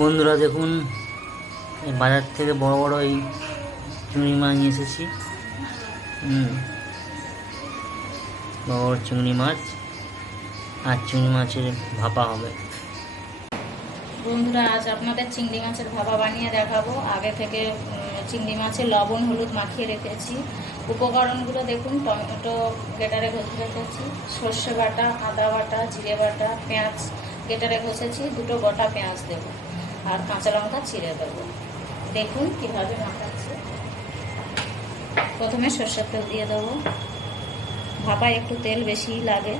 বন্ধুরা, দেখুন, এই বাজার থেকে বড় বড় এই চিংড়ি মাছ নিয়ে এসেছি। বড় বড় চিংড়ি মাছ আর চিংড়ি মাছের ভাপা হবে। বন্ধুরা, আজ আপনাদের চিংড়ি মাছের ভাপা বানিয়ে দেখাবো। আগে থেকে চিংড়ি মাছে লবণ, হলুদ মাখিয়ে রেখেছি। উপকরণগুলো দেখুন, টমেটো গেটারে ঘষে রেখেছি, সর্ষে বাটা, আদা বাটা, জিরে বাটা, পেঁয়াজ গেটারে ঘষেছি, দুটো গোটা পেঁয়াজ দেবো। আর কাঁচা লঙ্কা ছিঁড়ে দেবো। দেখুন কীভাবে মাখাচ্ছি। প্রথমে সর্ষের তেল দিয়ে দেবো। ভাপায় একটু তেল বেশিই লাগে।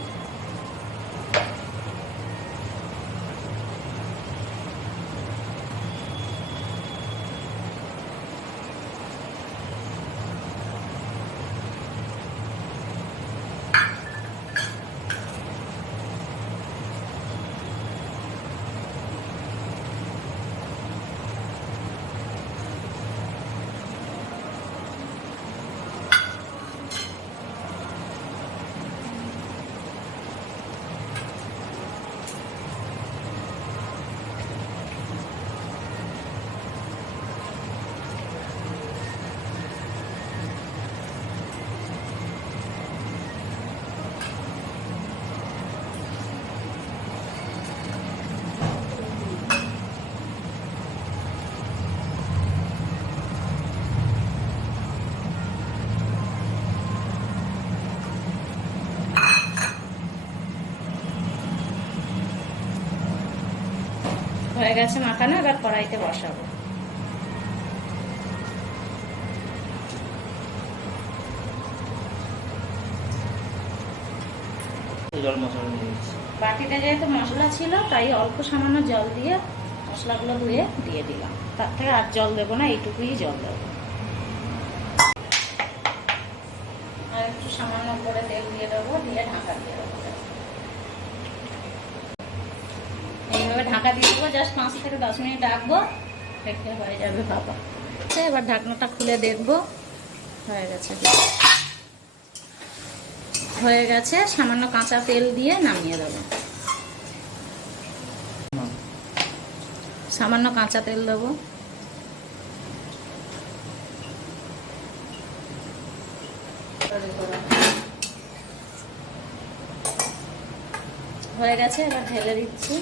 হয়ে গেছে মাখানো এবার কড়াইতে বসাবো। বাটিতে যেহেতু মশলা ছিল তাই অল্প সামান্য জল দিয়ে মশলাগুলো ধুয়ে দিয়ে দিলাম। তার থেকে আর জল দেবো না এইটুকুই জল দেবো। আর একটু সামান্য করে তেল দিয়ে দেবো দিয়ে ঢাকা দিয়ে দেবো। এইভাবে ঢাকা দিয়ে দেবো জাস্ট পাঁচ থেকে দশ মিনিট রাখব। রেখে হয়ে যাবে বাবা। আচ্ছা এবার ঢাকনাটা খুলে দেখব। হয়ে গেছে। হয়ে গেছে, সামান্য কাঁচা তেল দিয়ে নামিয়ে দেবো। সামান্য কাঁচা তেল দেবো। হয়ে গেছে এবার ঢেলে দিচ্ছি।